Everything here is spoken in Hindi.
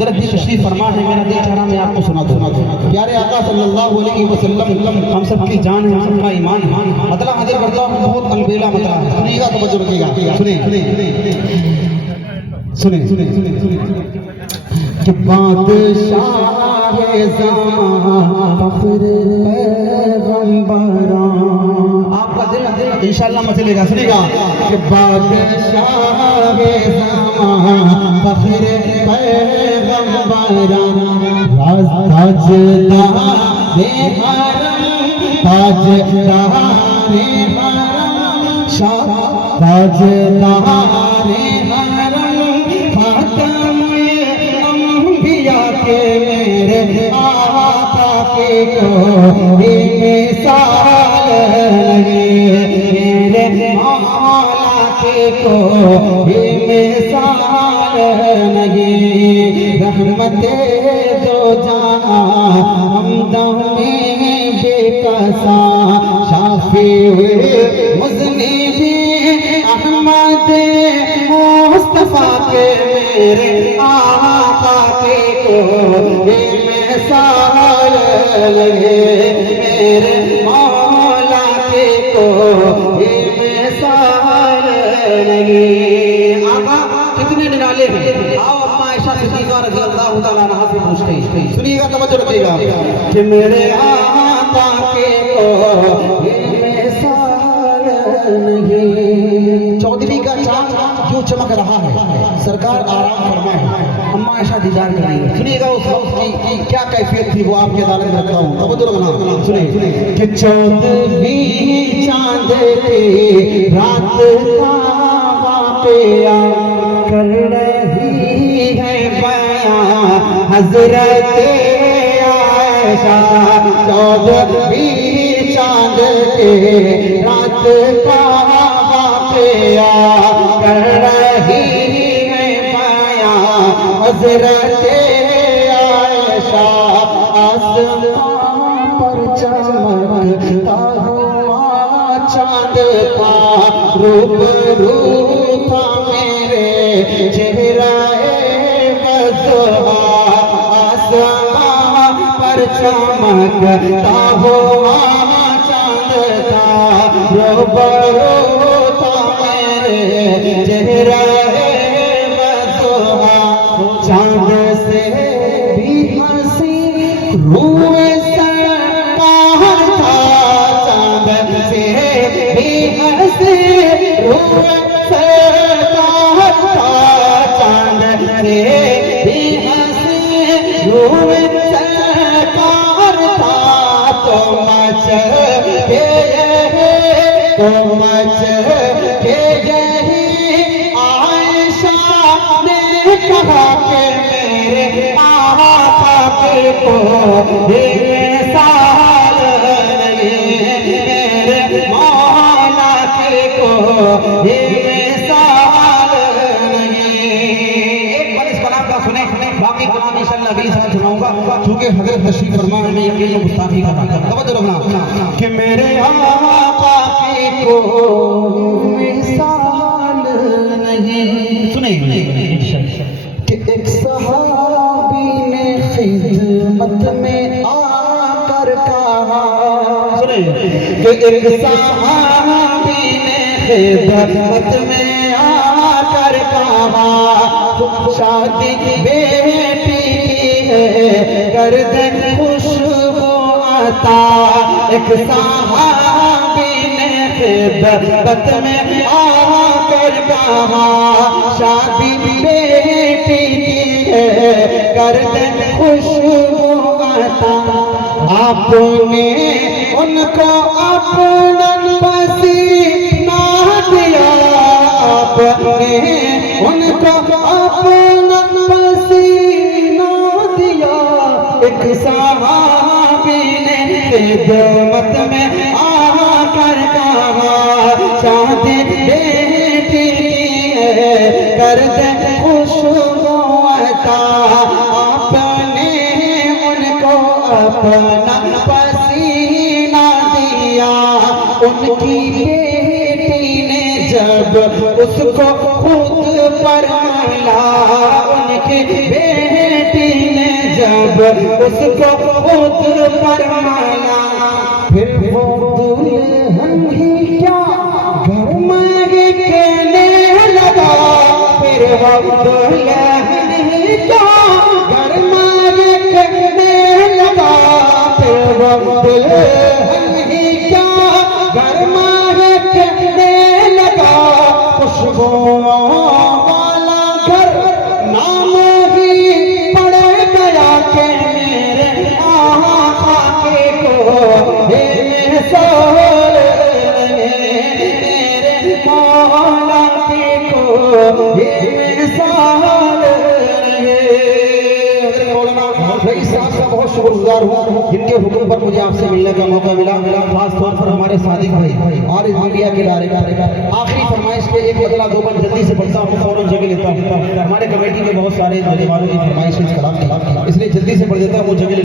हजरत जी तशरीफ फरमा है, मेरा दिल चाह रहा मैं आपको सुना दूं। प्यारे आका सल्लल्लाहु अलैहि वसल्लम हम सबकी जान है, हम सबका ईमान है। मतलब हाजिर करता हूँ, बहुत अलबेला मतलब है, सुनिएगा तो बच्चों रखिएगा, सुने सुने सुने सुने कि बादशाह फख्र पैगंबरा, आपका दिल इंशाअल्लाह मचलेगा, सुनेगा कि बादशाह फख्र पैगंबरा, ताजदार हरम, ताजदार हरम, शाह ताजदार हरम, खातमुल अंबिया के मेरे आका के कोई मिसाल नहीं, मेरे मौला के कोई मिसाल नहीं। रहमते दो जहां हमदम में बेकसा, शाफी मुज़निबी अहमद मुस्तफा के मेरे आका के कोई मिसाल लगे, मेरे मौला के कोई मिसाल लगे। आका कितने निराले हैं, आओ अम्मा आयशा सिद्दीक़ा रज़ियल्लाहु तआला अन्हा से पूछते हैं, सुनिएगा तवज्जो रखिएगा कि मेरे आका के कोई मिसाल नहीं। चौधरी का चांद क्यों चमक रहा है, सरकार आराम फरमाए, अम्मा आयशा दीदार कर रही है। सुनिएगा उस वक्त की क्या कैफियत थी, वो आपके अदालत में रखता हूँ, तवज्जो रखना, सुनिए कि चौदहवीं चांद की रात काबा पे आ कर रही है बयां हजरत आयशा, चौदहवीं चांद के रात काबा पे आ कर रही है बयां हजरत आयशा, आसमां पर चमकता हुआ चांद का रूबरू था मेरे चेहराए बज़हा, आसमां पर चमकता हुआ चांद का रूबरू था मेरे चेहराए बज़हा, चांद से भी हंसी रूए सरकार था, चांद से भी हंसी रूए सरकार था, चांद से भी हंसी रूए सरकार था, तो मच के यही आयशा ने कहा कि मेरे आका के कोई मिसाल नहीं, मेरे मौला के कोई मिसाल नहीं। एक बार इस कलाम का सुने, बाकी कलाम इंशाअल्लाह अगली साल सुनाऊंगा, क्योंकि हजरत तशरीफ फरमा में यकीन में गुस्ताखी का बात है। तवज्जो रखना कि मेरे आका की कोई मिसाल नहीं। सुने कि एक सहाबी ने खिदमत में आकर कहा, सुने कि एक सहाबी ने खिदमत में आकर कहा, शादी बेटी की है कर दे खुशबू आता, एक सहाबी ने खिदमत में आकर कहा, शादी बेटी की है कर दे खुशबू आता, आपने उनको अपना पसीना दिया, आपने उनको अपना पसीना दिया, एक सहाबी ने खिदमत में आकर कहा, शादी बेटी की है कर दे खुशबू आता, आपने उनको अपना पसीना दिया, उनकी बेटी ने जब उसको खुद पर मिला, उनकी बेटी उसको खुद फरमाया। फिर वो दुल्हन ही क्या घर में कहने लगा, फिर वो दुल्हन ही क्या घर में कहने लगा, फिर वो दुल्हन ही क्या घर में कहने लगा, खुशबुओं वाला घर नाम ही पड़ गया कि मेरे आका के को मेरे सोल मेरे मौला के को मेरे सोल रईस साहब का बहुत शुक्रगुजार हूँ जिनके हुक्म पर मुझे आपसे मिलने का मौका मिला। खास तौर पर हमारे सादिक भाई और इस मीडिया के डायरेक्टर। आखिरी फरमाइश के एक बदला दो बार जल्दी से पढ़ता हूँ, फौरन जगह लेता हूँ। हमारे कमेटी के बहुत सारे नौजवानों की फरमाइश इसलिए जल्दी से पढ़ देता हूँ, वो जगह